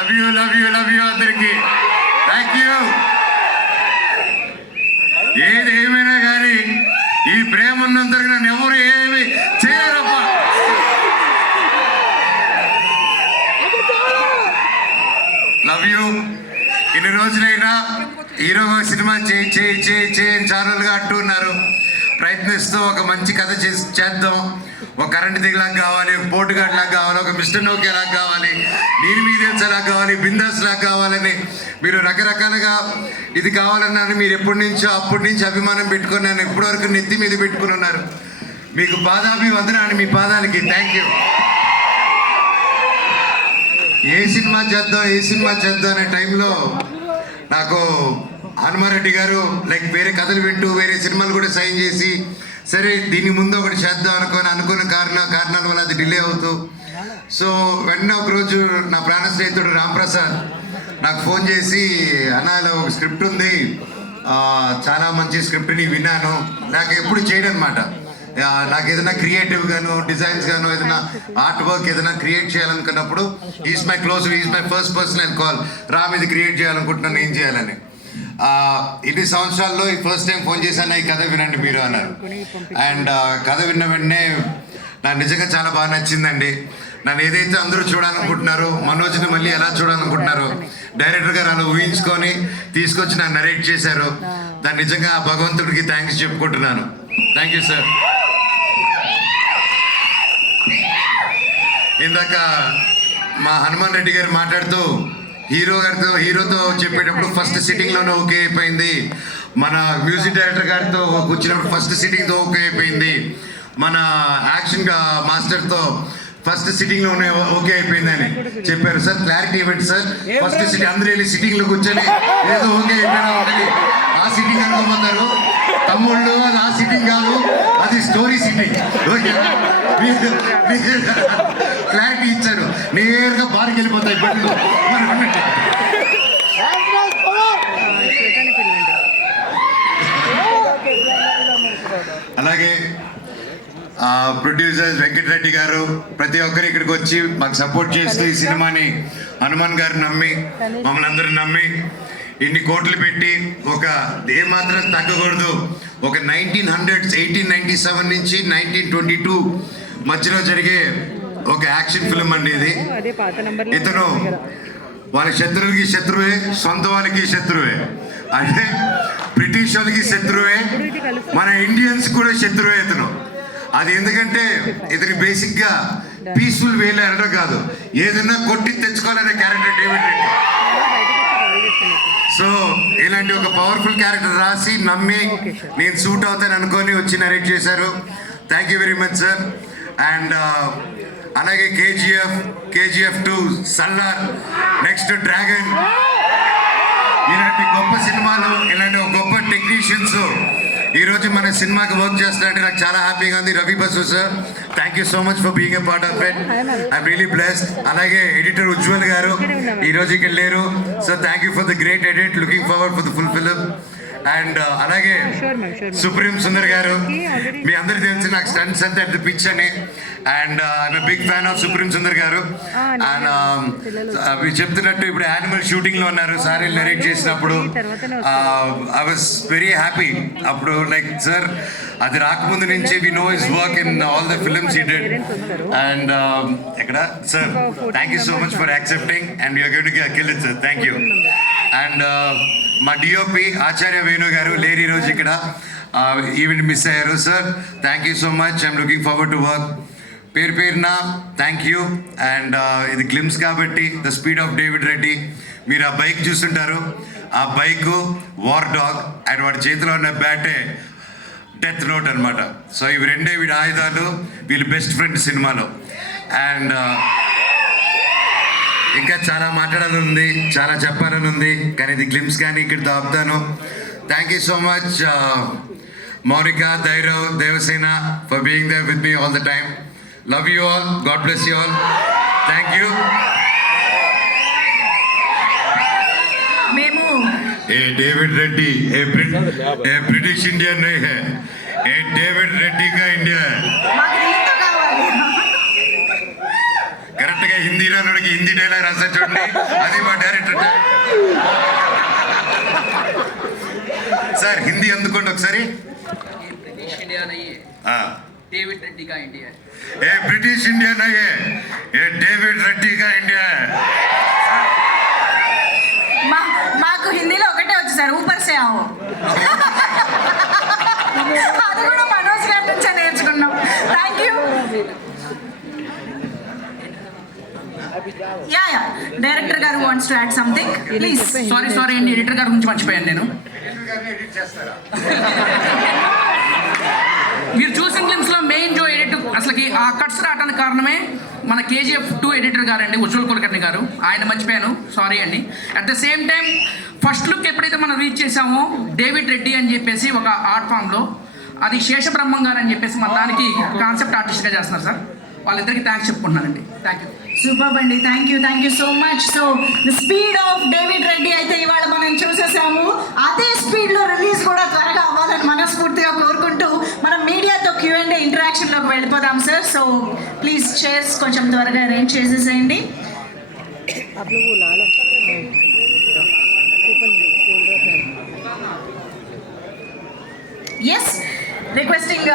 Love you అందరికి. Thank you. ఏది ఏమైనా కానీ ఈ ప్రేమ ఉన్నంతకు నన్ను ఎవరు ఏమి చేయరప్ప. Love you. ఇన్ని రోజులైనా హీరో సినిమా చేయని ఛానల్గా అంటున్నారు. ప్రయత్నిస్తూ ఒక మంచి కథ చేద్దాం. ఒక కరెంట్ దిగులాగా కావాలి, ఒక పోటుగాడ్ లాగా కావాలి, ఒక మిస్టర్ నోకే లాగా కావాలి, నేను మీద లాగా కావాలి, బిందాస్ లాగా కావాలని మీరు రకరకాలుగా ఇది కావాలన్నాను. మీరు అప్పటి నుంచి అభిమానం పెట్టుకొని నన్ను ఇప్పటివరకు నెత్తి మీద పెట్టుకుని ఉన్నారు. మీకు పాదాభివందనాన్ని, మీ పాదాలకి థ్యాంక్ యూ. ఏ సినిమా చేద్దాం అనే టైంలో నాకు హనుమారెడ్డి గారు వేరే కథలు వింటూ వేరే సినిమాలు కూడా సైన్ చేసి, సరే దీని ముందు ఒకటి చేద్దాం అనుకున్న కారణాల వల్ల అది డిలే అవుతూ, సో వెంటనే ఒకరోజు నా ప్రాణ స్నేహితుడు రాంప్రసాద్ నాకు ఫోన్ చేసి, అన్న ఇలా ఒక స్క్రిప్ట్ ఉంది, చాలా మంచి స్క్రిప్ట్ని విన్నాను, నాకు ఎప్పుడు చేయడం అనమాట. నాకు ఏదైనా క్రియేటివ్ గాను డిజైన్స్ గాను ఏదైనా ఆర్ట్ వర్క్ ఏదైనా క్రియేట్ చేయాలనుకున్నప్పుడు is my first person and call, Ram ఇది క్రియేట్ చేయాలనుకుంటున్నాను, ఏం చేయాలని. ఇన్ని సంవత్సరాల్లో ఈ ఫస్ట్ టైం ఫోన్ చేశాను, ఈ కథ వినండి మీరు అన్నారు. అండ్ కథ విన్న వెంటనే నాకు నిజంగా చాలా బాగా నచ్చిందండి. నన్ను ఏదైతే అందరూ చూడాలనుకుంటున్నారో, మనోజ్ని మళ్ళీ ఎలా చూడాలనుకుంటున్నారో డైరెక్టర్ గారు అలా ఊహించుకొని తీసుకొచ్చి నన్ను నరేట్ చేశారు. దాన్ని నిజంగా భగవంతుడికి థ్యాంక్స్ చెప్పుకుంటున్నాను. Thank you sir. ఇందాక మా హనుమాన్ రెడ్డి గారు మాట్లాడుతూ హీరోతో చెప్పేటప్పుడు ఫస్ట్ సిట్టింగ్లోనే ఓకే అయిపోయింది, మన మ్యూజిక్ డైరెక్టర్ గారితో కూర్చున్నప్పుడు ఫస్ట్ సిట్టింగ్తో ఓకే అయిపోయింది, మన యాక్షన్ మాస్టర్తో ఫస్ట్ సిట్టింగ్లోనే ఓకే అయిపోయిందని చెప్పారు. సార్ క్లారిటీ ఇవ్వండి సార్. ఫస్ట్ సిట్టింగ్ అందరూ వెళ్ళి సిట్టింగ్లో కూర్చొని ఏదో ఓకే అయిపోయినా ఒకటి ఆ సిట్టింగ్ అనుకోపోతారు. తమ్ముళ్ళు అది ఆ సిట్టింగ్ కాదు, అది స్టోరీ సిట్టింగ్. ఓకే క్లారిటీ ఇచ్చారు. నేరుగా బార్కి వెళ్ళిపోతాయి బండ్లు. అలాగే ప్రొడ్యూసర్ వెంకటరెడ్డి గారు ప్రతి ఒక్కరు ఇక్కడికి వచ్చి మాకు సపోర్ట్ చేస్తూ ఈ సినిమాని హనుమాన్ గారు నమ్మి మమ్మల్ని అందరూ నమ్మి ఇన్ని కోట్లు పెట్టి ఒక ఏమాత్రం తగ్గకూడదు. ఒక 1897 నుంచి 1922 మధ్యలో జరిగే ఒక యాక్షన్ ఫిల్మ్ అండి ఇది. ఇతను వాళ్ళ శత్రువులకి శత్రువే, సొంత వాళ్ళకి శత్రువే. అంటే బ్రిటిష్ వాళ్ళకి శత్రువే, మన ఇండియన్స్ కూడా శత్రువే ఇతను. అది ఎందుకంటే ఇతని బేసిక్గా పీస్ఫుల్ వేలో అనడం కాదు, ఏదైనా కొట్టి తెచ్చుకోవాలనే క్యారెక్టర్ డేవిడ్ రెడ్డి. సో ఇలాంటి ఒక పవర్ఫుల్ క్యారెక్టర్ రాసి నమ్మి నేను సూట్ అవుతాను అనుకొని వచ్చి నరేట్ చేశారు. Thank you very much sir. And అలాగే కేజీఎఫ్ 2, సల్లార్, నెక్స్ట్ డ్రాగన్, ఇలాంటి గొప్ప సినిమాలు, ఇలాంటి ఒక గొప్ప టెక్నీషియన్స్ ఈరోజు మన సినిమాకి వర్క్ చేస్తారంటే నాకు చాలా హ్యాపీగా ఉంది. Ravi Basu sir, thank you so much for being a part of it. I'm really blessed. అలాగే ఎడిటర్ ఉజ్వల్ గారు ఈరోజు ఇక్కడ లేరు. So thank you for the great edit. Looking forward for the full film. And అలాగే సుప్రీం సుందర్ గారు, మీ అందరికి తెలిసి నాకు స్టంట్స్ అంతా అట్ ది పిచ్ అని. And I'm big fan of supreme Sundar గారు. అండ్ మీరు చెప్తున్నట్టు ఇప్పుడు యానిమల్ షూటింగ్లో ఉన్నారు సార్ నరేట్ చేసినప్పుడు. ఐ వాజ్ వెరీ హ్యాపీ అప్పుడు. సార్ అది రాకముందు నుంచి we know his work in all the films he did. And ఎక్కడ sir, thank you so much for accepting and you're going to kill it sir. Thank you. And మా DOP Acharya Venu garu లేరు ఈరోజు ఇక్కడ, event miss అయ్యారు. Sir thank you so much. I'm looking forward to work. పేరున thank you. And ఇది glimpse కాబట్టి the speed of David Reddy, మీరు ఆ బైక్ చూస్తుంటారు, ఆ బైకు వార్ డాగ్ అండ్ వాడి చేతిలో ఉన్న బ్యాటే డెత్ నోట్ అనమాట. సో ఇవి రెండే వీడి ఆయుధాలు, వీళ్ళు బెస్ట్ ఫ్రెండ్ సినిమాలో. అండ్ ఇంకా చాలా మాట్లాడాలని ఉంది, చాలా చెప్పాలని ఉంది, కానీ ఇది గ్లిమ్స్ కానీ ఇక్కడ ఆపుతాను. Thank you so much Mounika, Dhairav, Devasena for being there with me all the time. Love you all. God bless you all. Thank you. A David Reddy a British Indian नहीं है, ए डेविड रेड्डी का इंडिया है. करेक्ट గా హిందీ రానుడికి హిందీ డైలాగ్ రాశారు చూడండి, అది మా డైరెక్టర్. సార్ హిందీ అందుకోండి ఒకసారి. ब्रिटिश इंडिया नहीं है, डेविड रेड्डी का इंडिया है. ఏ బ్రిటిష్ ఇండియా నహీ హై, ఏ డేవిడ్ రెడ్డి కా ఇండియా హై. మాకు హిందీలో ఒకటే వచ్చు సార్, ఊపర్ సే ఆవో. అది కూడా మనోజ్ గారి నుంచే నేర్చుకున్నాం. Thank you. యా డైరెక్టర్ గారు wants to add something please. Sorry అండి, ఎడిటర్ గారి గురించి మర్చిపోయాను నేను. మీరు చూసిన క్లిప్స్ లో మెయిన్ జో ఎడిట్ అసలుకి ఆ కట్స్ రావడానికి కారణమే మన KGF2 ఎడిటర్ గారు అండి, ఉజ్వల్ కులకర్ణి గారు. ఆయన మర్చిపోయాను, సారీ అండి. At the same time first look ఎప్పుడైతే మనం రీచ్ చేసామో డేవిడ్ రెడ్డి అని చెప్పేసి ఒక ఆర్ట్ ఫామ్లో, అది శేషబ్రహ్మం గారు అని చెప్పేసి మన దానికి కాన్సెప్ట్ ఆర్టిస్ట్గా చేస్తున్నారు సార్. వాళ్ళిద్దరికి థ్యాంక్స్ చెప్పుకుంటున్నానండి. Thank you. సూపర్ అండి, thank you so much. So the speed of David Reddy అయితే ఇవాళ మనం చూసేసాము. అదే స్పీడ్లో రిలీజ్ కూడా త్వరగా అవ్వాలని మనస్ఫూర్తిగా కోరుకుంటూ మనం మీడియాతో Q&A ఇంటరాక్షన్లోకి వెళ్ళిపోదాం సార్. సో ప్లీజ్ చైర్స్ కొంచెం త్వరగా అరేంజ్ చేసేసేయండి. Yes requesting